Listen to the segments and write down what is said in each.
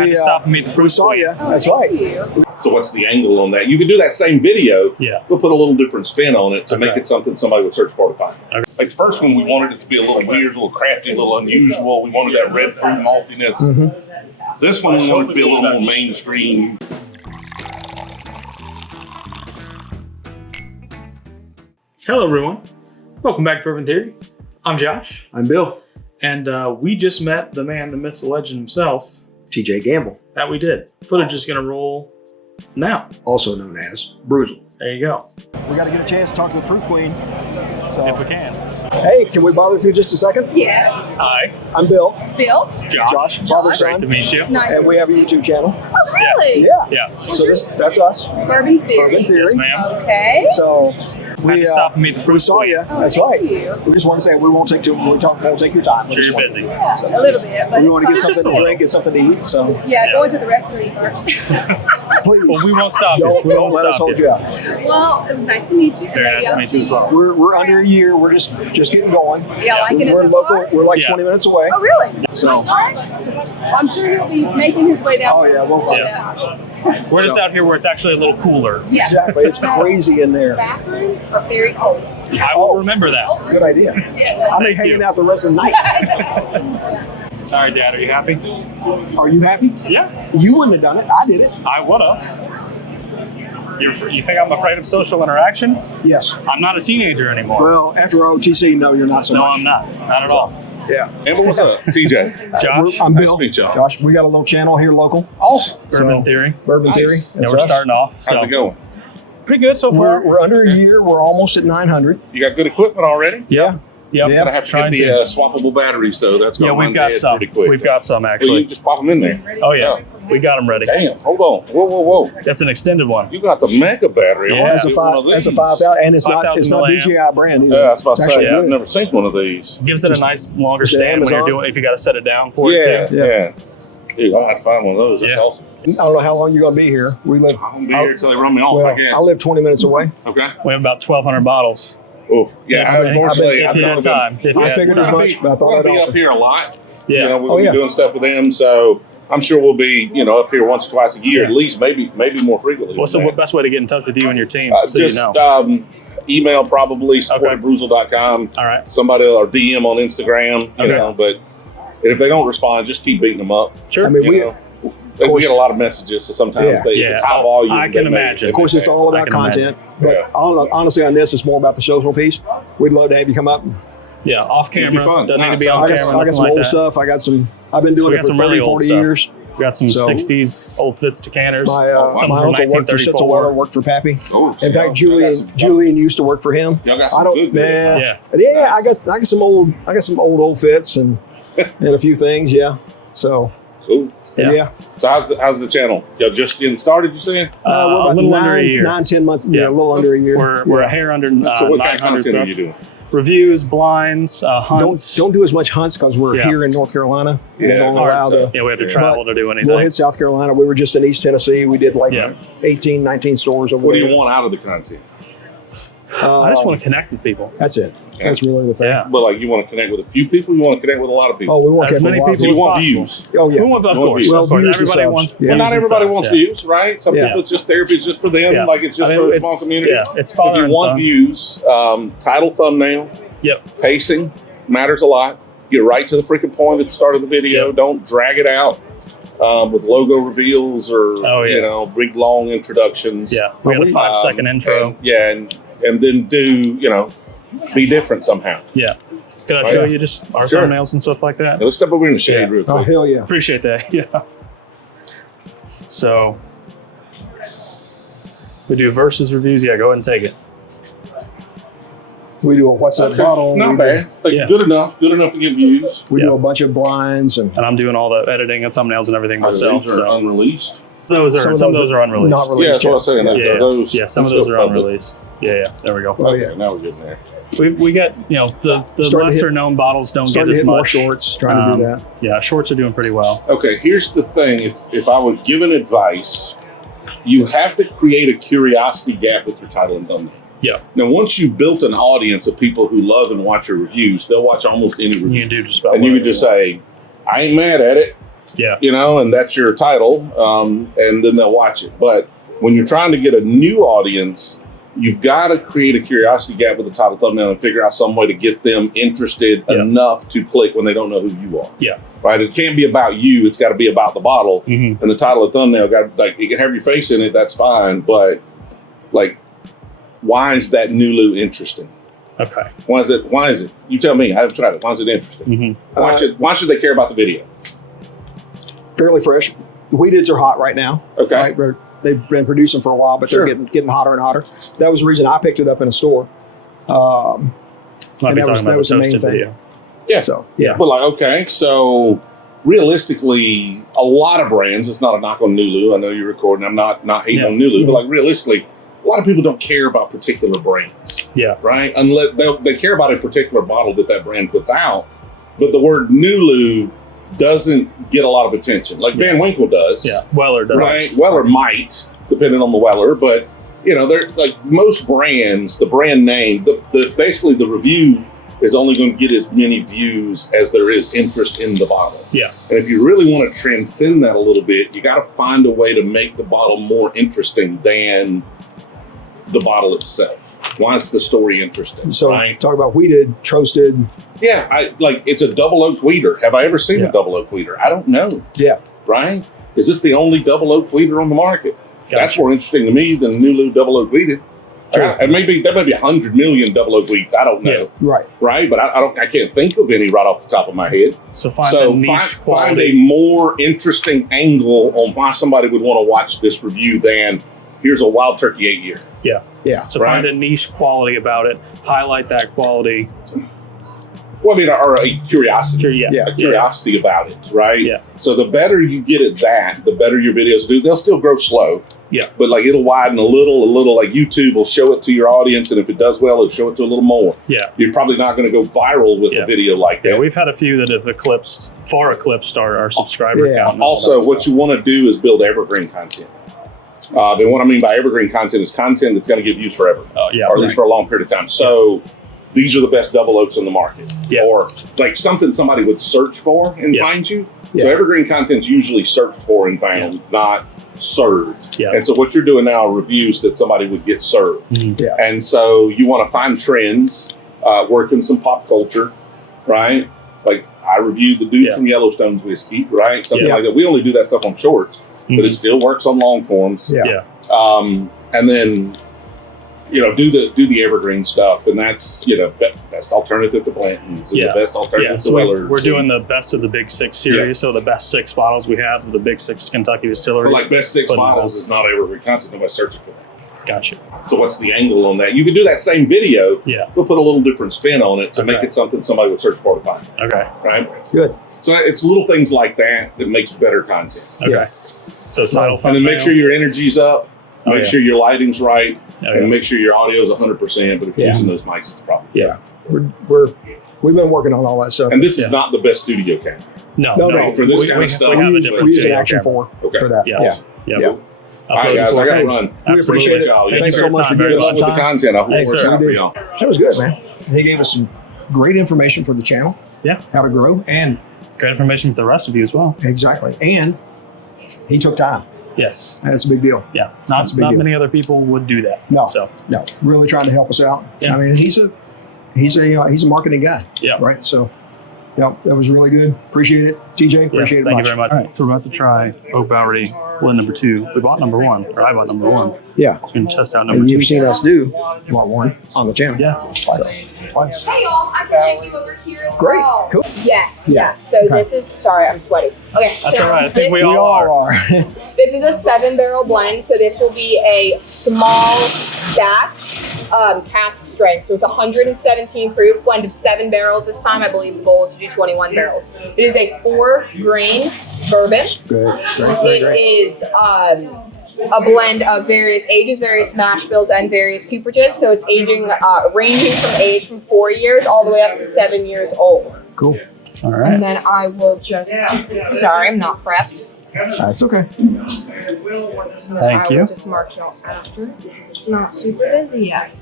had to stop and meet the proof. We saw you. Oh, That's thank right. you. So what's the angle on that? You can do that same video. Yeah. We'll put a little different spin on it to make Okay. it something somebody would search for to find. Okay. Like the first one, we wanted it to be a little weird, a little crafty, a little unusual. We wanted that red fruit maltiness. This one, we wanted it to be a little more mainstream. Hello, everyone. Welcome back to Bourbon Theory. I'm Josh, I'm Bill. and we just met the man, the myth, the legend himself. TJ Gamble, That we did. Footage is going to roll now. also known as Brewzle. There you go. We got to get a chance to talk to the proof queen. So, If we can. hey, can we bother you just a second? Yes. Hi, I'm Bill. Bill? Josh. Father, Great son. to meet you. Nice. And we have a YouTube channel. Oh, really? Yeah. Yeah. So that's us. Bourbon Theory. Bourbon Theory. Yes, ma'am. Okay. So Had to stop and meet the we proof. saw you. Oh, That's thank right. you. We just want to say we won't take won't take your time. Sure, you're busy. Yeah, a little bit. But We want to get it's fine. just something a to drink and something to eat. So Yeah, going to the restaurant first. please, Well, we won't stop you. don't We won't let us stop hold you. you out. Well, it was nice to meet you. Very nice to meet you as well. We're under a year. We're just getting going. Yeah, liking it We're so local. far? We're like Yeah. 20 minutes away. Oh, really? So- All right. Well, I'm sure he'll be making his way down. Oh, yeah, we'll find We're just So- out here where it's actually a little cooler. Yeah. Exactly. It's crazy in there. Bathrooms are very cold. I will remember that. Good idea. Yes. I'll be Thank hanging you. out the rest of the night. All right, Dad, are you happy? Are you happy? Yeah, You wouldn't have done it. I did it. I would have. You think I'm afraid of social interaction? Yes. I'm not a teenager anymore. Well, after OTC, no, you're not so No, much. I'm not. Not at all. Yeah. Amber, what's up? TJ. Josh, I'm Nice Bill. to meet y'all. Josh, we got a little channel here local. Awesome. Bourbon So- Theory. Bourbon Nice. Theory. Yeah, That's we're us. starting off. So How's it going? pretty good so far. We're under a year. We're almost at 900. You got good equipment already? Yeah. Yep. Yeah. Gonna have to Trying get the swappable batteries though. That's Yeah, gonna we've run got dead some. pretty quick. We've got some Well, you actually. just pop them in there. Oh yeah, we got them ready. Damn, hold on. Whoa. That's an extended one. You got the mega battery. I Yeah. wanna That's a get one five. of That's a these. 5,000, and it's 5,000 not milliamp. DJI brand either. Yeah, that's about It's to actually say. I've good. never seen one of these. Gives it a nice longer Just stand when you're Amazon. doing. If you got to set it down for Yeah, it too. yeah. Dude, I'll have to find one of those. That's Yeah. awesome. I don't know how long you're going to be here. We live. I'm gonna be here until they run me off, Well, I guess. I live 20 minutes away. Okay. We have about 1,200 bottles. Oh, yeah. Yeah, Unfortunately, if I've you known had them. time. If you I had figured as time. much, but I thought We'll I'd be offer. up here a lot. Yeah. You know, we'll Oh, be yeah. doing stuff with them, so I'm sure we'll be, up here once or twice a year, Yeah. at least, maybe more frequently. What's the than that. best way to get in touch with you and your team? So Just you know. email probably support@brewzle.com. All right. Somebody or DM on Instagram, you Okay. know. But if they don't respond, just keep beating them up. Sure. I mean, You we. know. We get a lot of messages, so sometimes Yeah. it's high volume. I can imagine. Of course, it's all about I can imagine. content. But honestly, on this, it's more about the social piece. We'd love to have you come up. Yeah, off It'd be camera. fun. Doesn't need to be Nice. on I got camera. some nothing like old that. stuff. I've been So doing we it got for some 30, really old 40 stuff. years. We got some So- 60s old Fitz decanters. My, some my from uncle worked for 1934. Statesville, worked for Pappy. Oh, In fact, y'all got some- Julian used to work for him. Y'all got some I don't, good man. Yeah. Yeah, I got some old fits and a few things. Yeah. So Cool. Yeah. yeah. So how's the channel? Y'all just getting started? You saying? We're a about little under a year. 9-10 months. Yeah. Yeah, a little under a year. We're a hair under So what kind of 900 content are you stuff. doing? Reviews, blinds, hunts. Don't do as much hunts because we're Yeah. here in North Carolina. Yeah, They don't hard allow to- the. Yeah, we have to Yeah. travel to do anything. We'll hit South Carolina. We were just in East Tennessee. We did like Yeah. 18, 19 stores over What do there. you want out of the content? I just want to connect with people. That's it. That's really the thing. Yeah. But like, you want to connect with a few people? You want to connect with a lot of people? Oh, we want As to many people Do you as want possible. views? Oh yeah. We want, of You want course. views. Of course. Views and Everybody subs. wants Yeah. Well, views not and everybody subs, wants yeah. views, right? Some Yeah. people it's just therapy, it's just for them. Yeah. Like it's just I mean, for a it's- small community. Yeah, it's If father you and want son. views, title, thumbnail, Yep. pacing matters a lot. Get right to the freaking point at the start of the video. Yep. Don't drag it out with logo reveals or Oh, yeah. big long introductions. Yeah. We got a 5-second intro. And then do be different somehow. Yeah. Could I Oh, show yeah. you just our Sure. thumbnails and stuff like that? Now, let's step over in the shade Yeah. real Oh quick. hell yeah. Appreciate that. Yeah. So we do versus reviews. Yeah, go ahead and take it. We do a what's that bottle. Not bad. Like, Yeah. Good enough to get views. We Yeah. do a bunch of blinds and And I'm doing all the editing and thumbnails and everything myself. These are So unreleased. some of those are unreleased. not Yeah, released that's what I was saying. Yeah, yeah. Those, Yeah, some of those are unreleased. Yeah, there we go. Oh, yeah. Okay, now we're getting there. We get, the Starting to lesser hit- known bottles don't starting get to as hit more much. shorts. Trying to do that. Yeah, shorts are doing pretty well. Okay, here's the thing. If I would give an advice, you have to create a curiosity gap with your title and thumbnail. Yeah, Now, once you've built an audience of people who love and watch your reviews, they'll watch almost any you review. can do just about And you whatever can just want. say, I ain't mad at it. Yeah. You know, and that's your title, and then they'll watch it. But when you're trying to get a new audience, you've got to create a curiosity gap with the title thumbnail and figure out some way to get them interested enough to click when they don't know who you are. Yeah. Right? It can't be about you. It's got to be about the bottle. Mm-hmm. And the title of the thumbnail, you can have your face in it, that's fine. But, like, why is that Nulu interesting? Okay. Why is it? You tell me. I haven't tried it. Why is it interesting? Mm-hmm. Why should they care about the video? Fairly fresh. The wheateds are hot right now. Okay. Right? They've been producing for a while, but they're getting hotter and hotter. That was the reason I picked it up in a store. Might be talking about the toasted video. Yeah. So, yeah. But, like, okay, so realistically, a lot of brands, it's not a knock on Nulu. I know you're recording. I'm not hating on Nulu, but, like, realistically, a lot of people don't care about particular brands. Yeah. Right? Unless they care about a particular bottle that brand puts out. But the word Nulu doesn't get a lot of attention. Like Van Winkle does. Yeah. Weller does. Right? Weller might, depending on the Weller. But, you know, they're like most brands, the brand name, basically the review is only going to get as many views as there is interest in the bottle. Yeah. And if you really want to transcend that a little bit, you got to find a way to make the bottle more interesting than the bottle itself. Why is the story interesting? So right? talk about wheated, toasted. Yeah, it's a double oak wheater. Have I ever seen a double oak wheater? I don't know. Yeah. Right? Is this the only double oak wheater on the market? Gotcha. That's more interesting to me than Nulu double oak wheated. Sure. There may be 100 million double oak wheats. I don't know. Yeah. Right. Right? But I can't think of any right off the top of my head. So find a niche find quality. a more interesting angle on why somebody would want to watch this review than here's a Wild Turkey 8-year. Yeah. Yeah. So find a niche quality about it. Highlight that quality. Well, I mean, or a curiosity. Yeah. A curiosity about it, right? Yeah. So the better you get at that, the better your videos do. They'll still grow slow. Yeah. But like it'll widen a little. Like YouTube will show it to your audience, and if it does well, it'll show it to a little more. Yeah. You're probably not going to go viral with a video like that. Yeah, we've had a few that have far eclipsed our subscriber count. Also, what you want to do is build evergreen content. And what I mean by evergreen content is content that's going to give views forever. Oh, yeah. Or at least for a long period of time. So these are the best double oaks in the market. Yeah. Or like something somebody would search for and find you. Yeah. So evergreen content's usually searched for and found, not served. Yeah. And so what you're doing now are reviews that somebody would get served. Mhm. Yeah. And so you want to find trends, work in some pop culture, right? Like I reviewed the dude from Yellowstone's whiskey, right? Something like that. We only do that stuff on shorts, but it still works on long forms. Yeah. And then, do the evergreen stuff, and that's best alternative to Blantons, and the best alternative to So Wellers. we're doing the best of the Big Six series. So the best 6 bottles we have of the Big 6 Kentucky distilleries. But like best 6 bottles is not evergreen content. Nobody's searching for that. Gotcha. So what's the angle on that? You can do that same video. Yeah. We'll put a little different spin on it to make it something somebody would search for to find. Okay. Right. Good. So it's little things like that that makes better content. Okay. So title, and then make sure your energy's up. Make sure your lighting's right, Okay. and make sure your audio's 100%. But if you're using those mics, it's a problem. Yeah. We've been working on all that stuff. And this is not the best studio camera. No. For this kind of stuff, we have a we different use an studio Action camera. 4 for that. Yeah. Yeah. All right, guys, I got to run. We appreciate it. Y'all. Thanks so much for Good giving us luck with the content. I hope it works out for y'all. That was good, man. He gave us some great information for the channel. Yeah. How to grow and great information for the rest of you as well. exactly. And he took time. Yes. That's a big deal. Yeah. That's a big Not deal. many other people would do that. No. So No, really trying to help us out. Yeah. I mean, he's a marketing guy. Yeah. Right. So, yeah, that was really good. Appreciate it, TJ. Appreciate it. Thank you very much. All right, so we're about to try Oak Bowery blend number 2. We bought number 1, or I bought number 1. Yeah. So we can test out number And 2. you've seen us do one on the channel. Yeah. Twice. Twice. Hey y'all, I can take you over here as Great. well. Cool. Yes, Yeah. yes. So Okay. this is, sorry, I'm sweating. Okay, That's so all right. I think this, we all are. this is a 7-barrel blend. So this will be a small batch, cask strength. So it's 117 proof, blend of 7 barrels this time. I believe the goal is to do 21 barrels. It is a 4-grain bourbon. Good. It is a blend of various ages, various mash bills, and various cooperages. So it's aging, ranging from age from 4 years all the way up to 7 years old. Cool. All right. And then I will just, sorry, I'm not prepped. That's okay. Thank I you. will just mark y'all after because it's not super busy yet.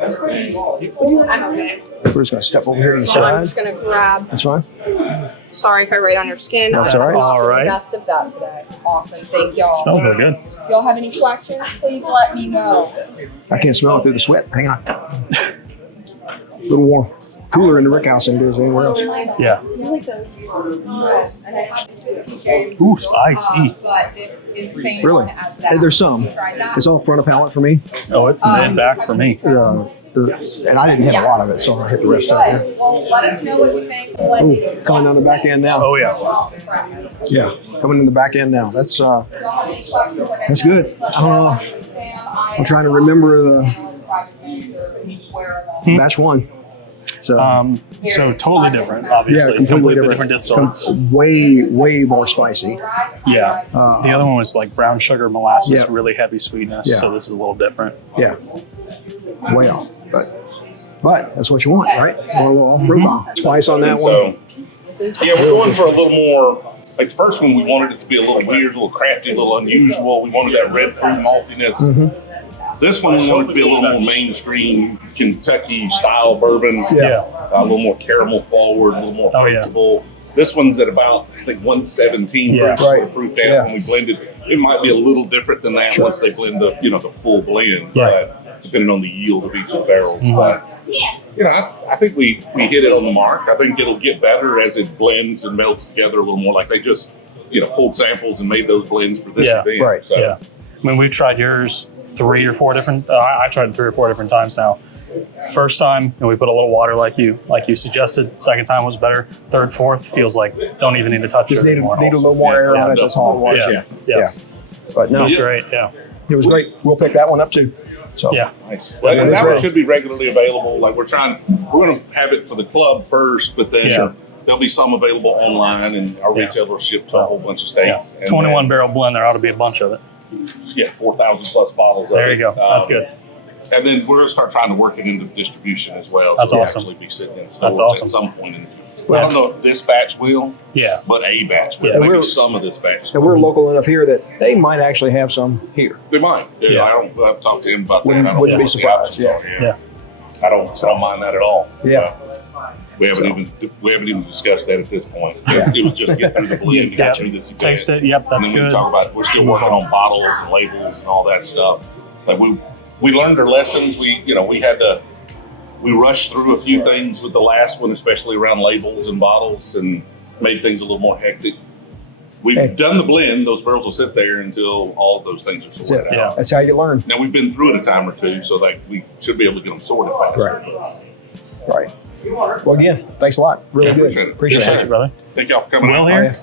I'm okay. We're just gonna step over here to the So I'm side. just gonna grab. That's fine. Sorry if I write on your skin. That's I'm all right. not All right. the best of that today. Awesome. Thank y'all. Smells really good. If y'all have any questions, please let me know. I can't smell it through the sweat. Hang on. A little warm. Cooler in the rick house than it is anywhere else. Yeah. Ooh, spicy. But this insane Really? one as that. Hey, there's some. Tried that? It's all front of palate for me. Oh, it's mid back for me. And I didn't have a lot of it, so I hit the rest of it. Good. Well, let us know what you think. Ooh, coming down the back end now. Oh, yeah. Yeah, coming in the back end now. That's good. I don't know. I'm trying to remember the batch one. So So totally different, obviously. yeah, completely different distillates. Way more spicy. Yeah. The other one was like brown sugar molasses, Yeah. really heavy sweetness. Yeah. So this is a little different. Yeah, way off. But that's what you want, right? Want a little off profile. Spice on that one. So, yeah, we're going for a little more. Like the first one, we wanted it to be a little weird, a little crafty, a little unusual. We wanted that red fruit maltiness. Mm-hmm. This one, we wanted it to be a little more mainstream Kentucky style bourbon. Yeah. A little more caramel forward, a little more Oh, yeah. approachable. This one's at about, I think, 117 Yeah. proof, Right. proof down Yeah. when we blended. It might be a little different than that Sure. once they blend the, the full blend, Yeah. depending on the yield of each of the barrels. Mhm. But, I think we hit it on the mark. I think it'll get better as it blends and melts together a little more. Like they just, pulled samples and made those blends for this Yeah. event. Right. So, Yeah. I mean, we've tried yours 3 or 4 different. I tried it 3 or 4 different times now. First time, we put a little water like you suggested. Second time was better. Third, fourth feels like don't even need to touch Just it need anymore. a little more air Yeah. on it. That's all it was. Yeah. Yeah. Yeah. But no, That's great. Yeah. it was great. We'll pick that one up too. So Yeah. nice. When And it's that one ready. should be regularly available. Like we're going to have it for the club first, but then Yeah. there'll be some available online, and our Yeah. retailers ship to a whole bunch of Yeah. states. And 21 then, barrel blend. There ought to be a bunch of it. 4,000 plus bottles. There of you it. go. That's good. And then we're going to start trying to work it into distribution as well. That's so we'll awesome. actually be sitting in That's stores awesome. at some point. I Well, don't know if this batch will, Yeah. but a batch will. Yeah. Maybe We're- some of this batch. and we're local enough here that they might actually have some here. They might. Yeah. I've talked to him about that. Wouldn't- I don't wouldn't know be what the options surprised, are. Yeah. I don't mind that at all. Yeah. We haven't even discussed that at this point. Yeah. It was just get through the blend, get Gotcha. through this event. Taste it. Yep. That's and then we good. talk about we're still working on bottles and labels and all that stuff. Like we learned our lessons. We rushed through a few things with the last one, especially around labels and bottles, and made things a little more hectic. We've Hey. done the blend; those barrels will sit there until all of those things are That's sorted it. out. That's how you learn. Now we've been through it a time or two, so we should be able to get them sorted faster. Right. Well, again, thanks a lot. Really Yeah, good. appreciate it. Appreciate Appreciate it. you, brother. Thank y'all for coming. Will out. here?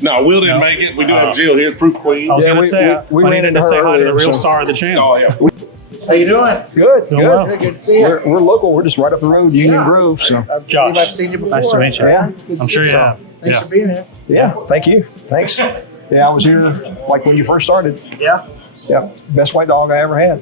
No, Will didn't No. make it. We do have Jill here, Proof Queen. I was Yeah, going to we- say, we I ran needed into to say her hi to the earlier, real so- star of the channel. Oh yeah. How you doing? Good. Doing Good. well. Good to see you. We're local. We're just right up the road, Union Grove. So I Josh. believe I've seen you before. Nice to meet you. yeah, It's good to I'm see sure you you. have. Thanks Yeah. for being here. yeah. Thank you. Thanks. Yeah, I was here like when you first started. Yeah. Yeah, best white dog I ever had.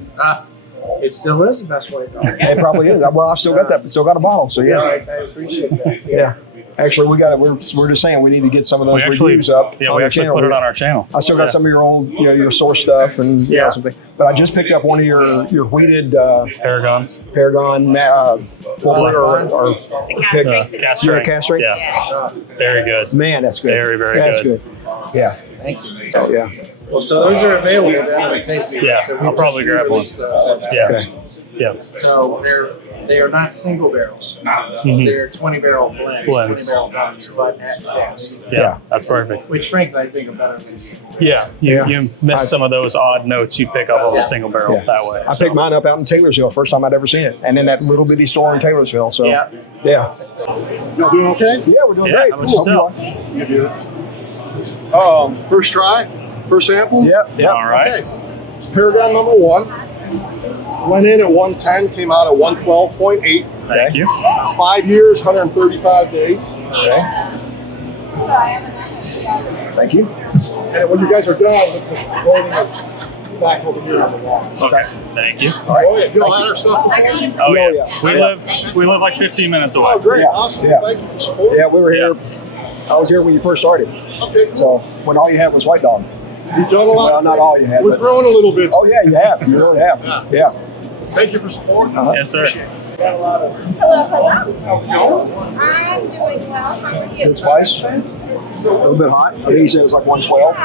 It still is the best way to go. It probably is. Well, I've still got that. Still got a bottle. So yeah, I appreciate that. yeah. Actually, we got it. We're just saying we need to get some of those We actually, reviews up. yeah, on we the actually channel. put it on our channel. I still got some of your old, your source stuff and Yeah. something. But I just picked up one of your wheated Paragons. Paragon full blend or pick. Cast You're a strength. cast strength? Yeah. Very good. Man, that's good. Very, very That's good. Yeah. Thank you. So yeah. Well, so those are available down at the tasting room. Yeah, So I'll probably grab one. released those. Yeah. Okay. Yeah. So they are not single barrels. Mhm. They're 20 barrel blends. Blends. 20 barrel guns, but at cask. Yeah. That's perfect. Which, frankly, I think are better than single. Yeah. Yeah. You miss some of those odd notes you pick up on a single barrel Yeah. that way. I so. picked mine up out in Taylorsville, first time I'd ever seen it, and in that little bitty store in Taylorsville. So Yeah. yeah, You doing okay? yeah, we're doing Yeah, great. how about yourself? First try, first sample. Yep, yep. All right. Okay. It's Paragon number 1. Went in at 110, came out at 112.8. Thank you. 5 years, 135 days. Okay. Thank you. And when you guys are done, loading it back over here on the wall. Okay. Thank you. All right. Oh, yeah. You all had our stuff before? Oh, Oh, yeah. yeah. We live like 15 minutes away. Oh, great. Yeah. Awesome. Yeah. Thank you for supporting. Yeah, we were here. I was here when you first started. Okay. So when all you had was white dog. You've done a lot. Well, not all you had, We're but growing a little bit. oh yeah, you have. You really have. Yeah. Thank you for support. Yes, sir. Hello. How's it going? I'm doing well. How are you? Good spice. A little bit hot. I think he said it was like 112.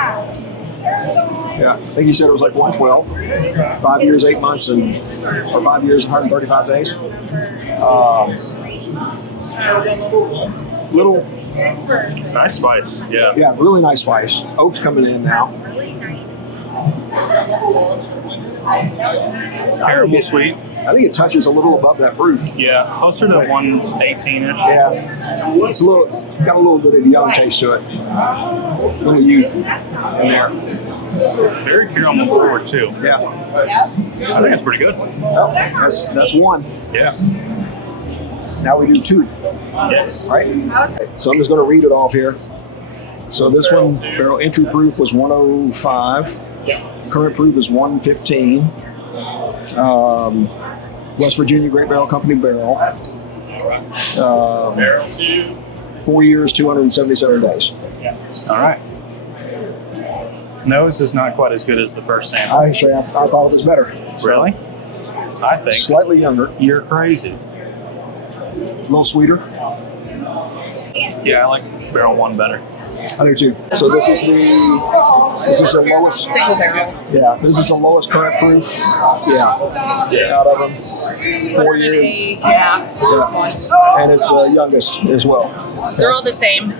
Yeah, I think he said it was like 112. 5 years, 8 months, or 5 years, 135 days. Little, Nice spice. Yeah. yeah, really nice spice. Oak's coming in now. Caramel sweet. I think it touches a little above that proof. Yeah. Closer to 118-ish. Yeah, it's got a little bit of young taste to it. A little youth in there. Very caramel forward too. Yeah, I think it's pretty good. well, that's one. Yeah. Now we do two, Yes. right? So I'm just going to read it off here. So this one, barrel entry proof was 105. Current proof is 115. West Virginia Great Barrel Company barrel. 4 years, 277 days. All right. Nose is not quite as good as the first sample. Actually, I thought it was better. Really? I think. Slightly younger, You're crazy. a little sweeter. Yeah, I like barrel one better. I do too. So this is the lowest. Single barrel. Yeah, this is the lowest current proof. Yeah, out of them. 4 years. Yeah, those ones. And it's the youngest as well. They're all the same.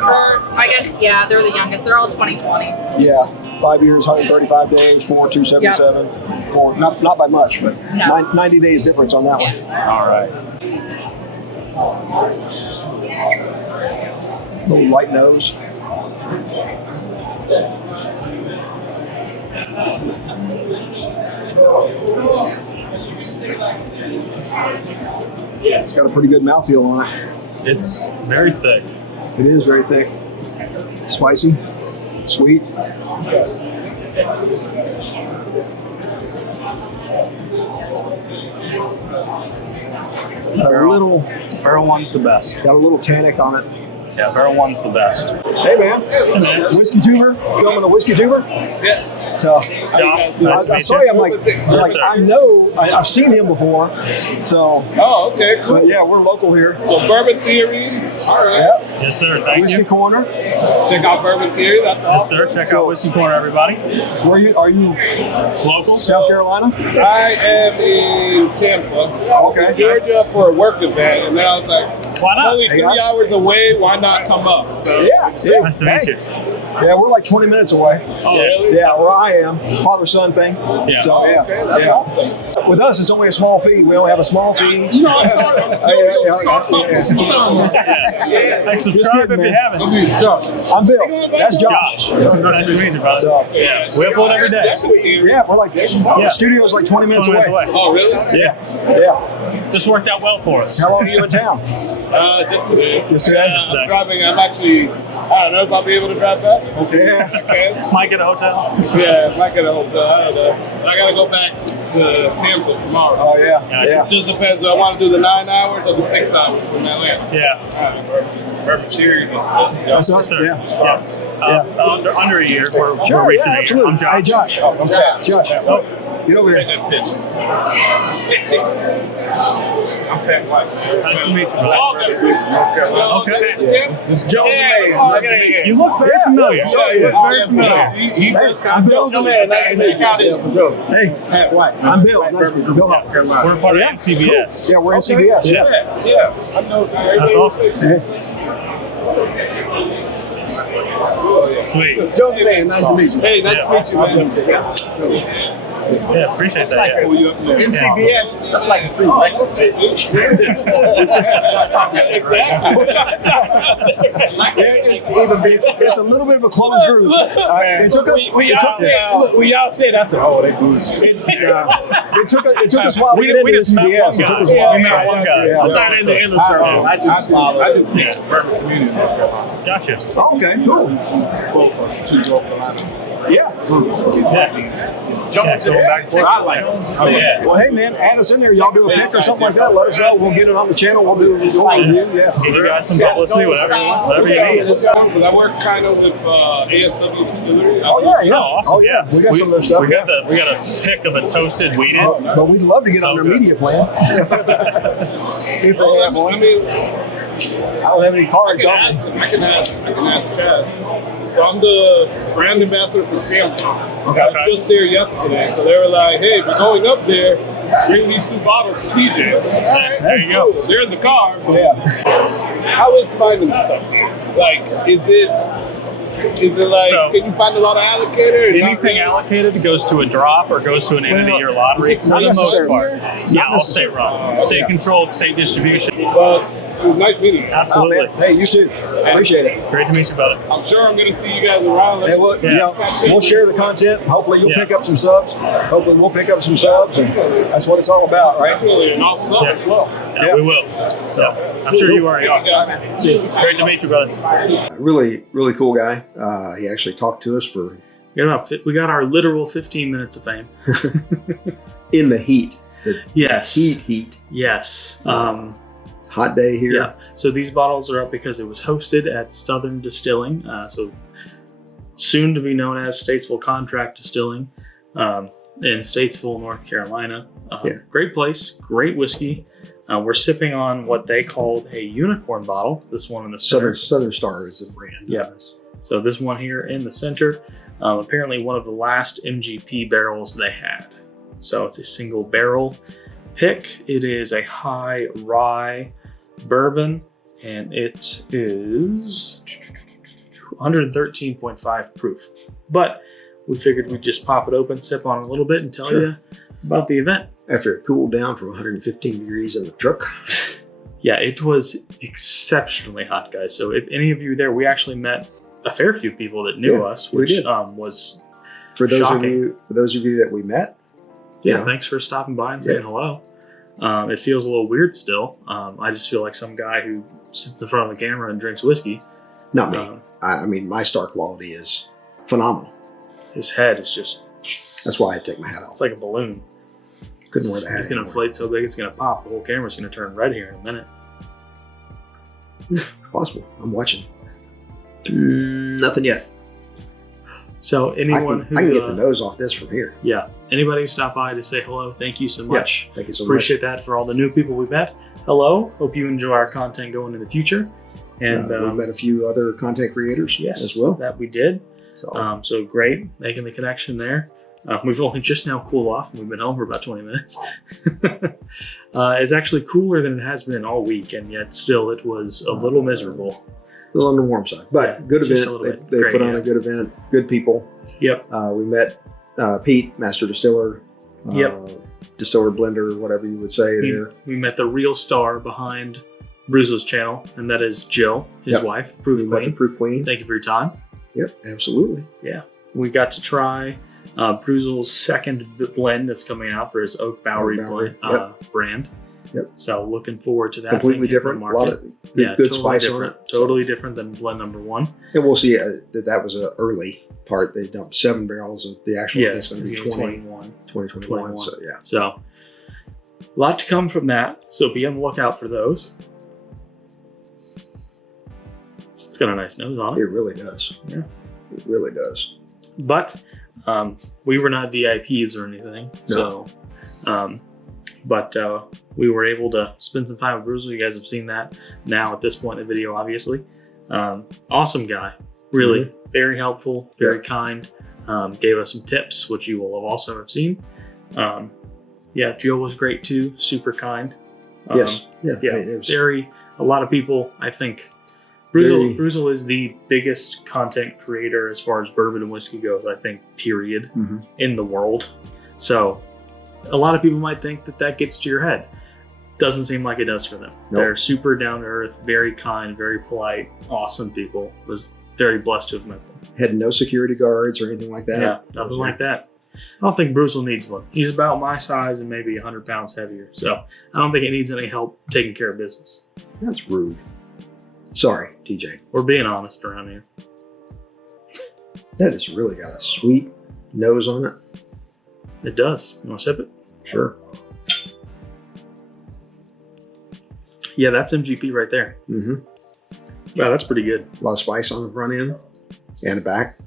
I guess, yeah, they're the youngest. They're all 2020. Yeah, 5 years, 135 days, 4, 277. 4, not by much, but No. 90 days difference on that Yes. All right. one. Little light nose. It's got a pretty good mouthfeel on it. It's very thick. It is very thick. Spicy, sweet. Barrel one's the best. Got a little tannic on it. Yeah, barrel one's the best. Hey man, whiskey tuber, filming a whiskey tuber. Yeah. So Josh, nice to I meet saw you. you. I'm like sir. I know I've seen him before. So, Oh, okay, cool. but yeah, we're local here. So Bourbon Theory. All right. Yep. Yes, sir. Thank Whiskey you. Corner. Check out Bourbon Theory. That's Yes, awesome. sir. Check out Whiskey Corner, everybody. Where are you? Local. South Carolina? I am in Tampa, Okay. Georgia, for a work event, and then I was like, Why I'm not? only Hey, 3 guys. hours away. Why not come up? So Yeah. See? Nice to meet Hey. you. Yeah, we're like 20 minutes away. Oh, really? Yeah, where I am, father-son thing. Yeah. So yeah, Okay, that's yeah. awesome. With us, it's only a small fee. We only have a small fee. You know, I'm sorry. Hey, subscribe if you haven't. I'm Bill. That's Josh. Josh. Nice to meet you, brother. So, Yeah. We upload every day. yeah, we're like the studio's like 20 minutes 20 minutes away. away. Oh, really? Yeah. Yeah. This worked out well for us. How long are you in town? Just today. Just today? Just today. I'm driving. I'm actually, I don't know if I'll be able to drive back. Yeah. I can. Might get a hotel. Yeah, might get a hotel. I don't know. But I gotta go back to Tampa tomorrow. Oh yeah. Gotcha. Yeah. Just depends. Do I want to do the 9 hours or the 6 hours from Atlanta? Yeah. Bourbon Theory. That's us. Sir. Yeah. Yeah. Under a year. We're Sure. reaching Yeah, a year. absolutely. I'm Josh. Hey, Josh. Yeah. Josh. Oh, Get over Take here. that picture. I'm Pat White. nice to meet you, brother. Okay. This Joe's man. You look very familiar. You look very familiar. He does I'm Bill. Nice to meet you. Hey, Pat White. I'm Bill. Nice to meet you. Bill. We're part of NCBS. Yeah, we're in CBS. Yeah. Yeah. I know. That's awesome. Hey. Sweet. Joe's man, nice to meet you. Hey, nice to meet you, man. Yeah, appreciate that. Yeah. NCBS, that's like a prerequisite. It's a little bit of a closed group. It took us. We y'all said, I said, oh, they booze. It took us a while to get into just met one CBS. It took guy. us a while. We met one guy. Yeah. I'm not in the inner circle. I just follow. I just bourbon community in North Carolina. Gotcha. Okay, cool. Both from 2 North Carolina. Yeah. Jones going back and forth. I like it. Oh, yeah. Well, hey, man, add us in there. Y'all do a pick or something like that. Let us know. We'll get it on the channel. We'll do a review. Yeah. Give you guys some publicity, whatever you need. Because I work kind of with ASW Distillery. Oh, yeah. Oh, awesome. Oh, yeah. We got some of their stuff. We got a pick of a toasted wheated. But we'd love to get So on their good. media plan. If they have one. I mean, I don't have any cards on me. I can ask Chad. So I'm the brand ambassador for Blanton. I was just there yesterday, so they were like, "Hey, we're going up there. Bring these 2 bottles to TJ." All right, There you go. They're in the car. But Yeah. how is finding stuff? Like, is it like, So- can you find a lot of allocator? Or not Anything really? allocated goes to a drop or goes to an end of the year lottery Is it for the most necessarily? part. Yeah, all state necessarily. run, state controlled, state distribution. But it was nice meeting you. Oh, Absolutely. man. Hey, you too. Appreciate it. Great to meet you, brother. I'm sure I'm going to see you guys around. Hey, well, you know, we'll share the content. Hopefully, you'll Yeah. pick up some subs. Hopefully, we'll pick up some subs, and that's what it's all about, right? Definitely, and also as well. Yeah, we will. So I'm sure you already are. Great to meet you, brother. Really, really cool guy. He actually talked to us for We got our literal 15 minutes of fame. in the heat. The Yes. heat. Yes. Hot day here. Yeah. So these bottles are up because it was hosted at Southern Distilling. So soon to be known as Statesville Contract Distilling in Statesville, North Carolina. Yeah. Great place, great whiskey. We're sipping on what they called a unicorn bottle. This one in the center. Southern Star is the brand. Yeah. So this one here in the center, apparently one of the last MGP barrels they had. So it's a single barrel pick. It is a high rye bourbon, and it is 113.5 proof. But we figured we'd just pop it open, sip on it a little bit, and tell you about the event. After it cooled down from 115 degrees in the truck. Yeah, it was exceptionally hot, guys. So if any of you there, we actually met a fair few people that knew us, we which did. Was For those shocking. of you that we met. Yeah, Yeah. thanks for stopping by and saying hello. It feels a little weird still. I just feel like some guy who sits in front of the camera and drinks whiskey. Not me. Um, I mean, my star quality is phenomenal. his head is just, That's why I take my hat off. it's like a balloon. Couldn't wear the hat It's going to anymore. inflate so big it's going to pop. The whole camera's going to turn red here in a minute. Possible. I'm watching. Nothing yet. So anyone I can who, get the nose off this from here. yeah, anybody who stopped by to say hello, thank you so much. Thank you so Appreciate that for all the new people we met. Hello. Hope you enjoy our content going in the future. much. And We've met a few other content creators yes, as well. that we did. So So great, making the connection there. We've only just now cooled off, and we've been home for about 20 minutes. It's actually cooler than it has been all week, and yet still it was a little miserable. a little on the warm side, but Yeah, good just a event. little bit. They Great, put on yeah. a good event. Good people. Yep. We met Pete, Master Distiller. Yep. Distiller blender, whatever you would say there. We met the real star behind Brewzle's channel, and that is Jill, his Yep. wife, Proof We met the Queen. Proof Queen. Thank you for your time. Yep, absolutely. Yeah. We got to try Brewzle's second blend that's coming out for his Oak Bowery, Oak Bowery, brand. Yep. So looking forward to that. Completely being hit the different. A lot of market. good, good totally spice different. on it. Totally different than blend number one. And we'll see that was an early part. They dumped 7 barrels. The actual Yeah, thing's going to be 21. 2021. So yeah. So a lot to come from that. So be on the lookout for those. It's got a nice nose on It it. really does. Yeah. It really does. But we were not VIPs or anything. No. So, but we were able to spend some time with Brewzle. You guys have seen that now at this point in the video, obviously. Awesome guy. Really very helpful, very kind. Gave us some tips, which you will have also have seen. Yeah, Jill was great too. Super kind. Yes. Yeah. Yeah, It was, a lot of people, I think, Very- Brewzle is the biggest content creator as far as bourbon and whiskey goes, I think, period, Mhm. in the world. So a lot of people might think that that gets to your head. Doesn't seem like it does for them. Nope. They're super down to earth, very kind, very polite, awesome people. Was very blessed to have met them. had no security guards or anything like that. Yeah, nothing like that. I don't think Brewzle needs one. He's about my size and maybe 100 pounds heavier. So I don't think it needs any help taking care of business. That's rude. Sorry, TJ. We're being honest around here. That has really got a sweet nose on it. It does. You want to sip it? Sure. Yeah, that's MGP right there. Mm-hmm. Wow, that's pretty good. A lot of spice on the front end and the back.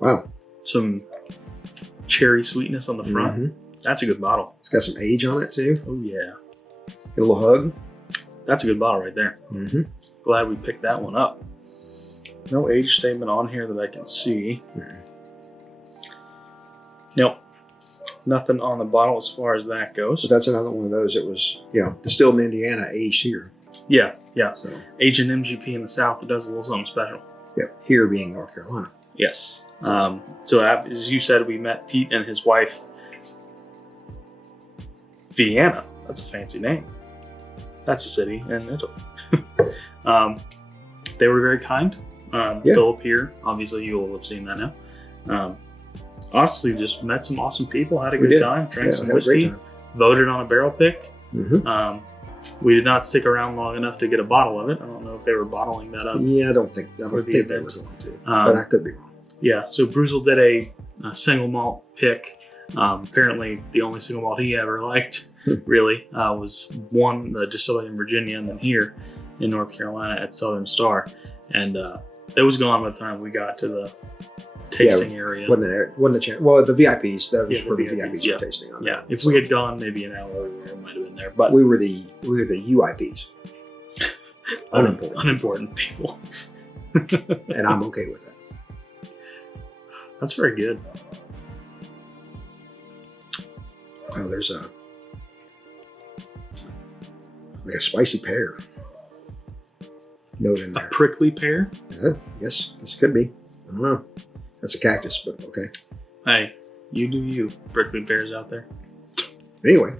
Wow. Some cherry sweetness on the front. Mhm. That's a good bottle. It's got some age on it too. Oh yeah, Get a little hug. that's a good bottle right there. Mm-hmm. Glad we picked that one up. No age statement on here that I can see. Nope. Nothing on the bottle as far as that goes. But that's another one of those that was, distilled in Indiana, aged here. Yeah, yeah. So, Aging MGP in the South, it does a little something special. here being North Carolina. Yes. So as you said, we met Pete and his wife, Vienna. That's a fancy name. That's a city in Italy. They were very kind. Philip here, obviously you will have seen that now. Honestly, just met some awesome people, had a good time, drank some had a great whiskey, time. voted on a barrel pick. Mm-hmm. We did not stick around long enough to get a bottle of it. I don't know if they were bottling that up. Yeah, I don't think they the were event. going to, but I could be wrong. Yeah, so Brewzle did a single malt pick. Apparently, the only single malt he ever liked, really, was the distillery in Virginia and then here in North Carolina at Southern Star. And it was gone by the time we got to the tasting area. Wasn't a chance. Well, the VIPs, that was Yeah, the where the VIPs, VIPs yeah. were tasting on Yeah, that. if we had gone maybe an hour earlier, it might have been there. But We were the UIPs. Unimportant. unimportant people. And I'm okay with it. That's very good. Oh, there's a spicy pear note in A there. prickly pear. Yeah, yes, this could be. I don't know. That's a cactus, but okay. Hey, you do you, prickly pears out there. Anyway,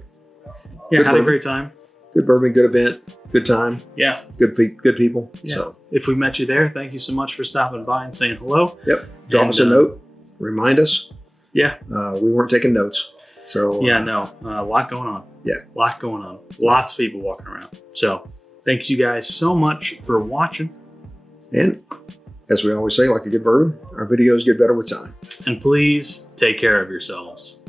Yeah, Good had a bourbon. great time. good bourbon, good event, good time, Yeah. good people. Yeah. So, If we met you there, thank you so much for stopping by and saying hello. yep. Drop And, us a note. Remind us. Yeah. We weren't taking notes. So, Yeah, no, a lot going on. Yeah. A lot going on. Lots of people walking around. So thanks you guys so much for watching. And as we always say, like a good bourbon, our videos get better with time. And please take care of yourselves.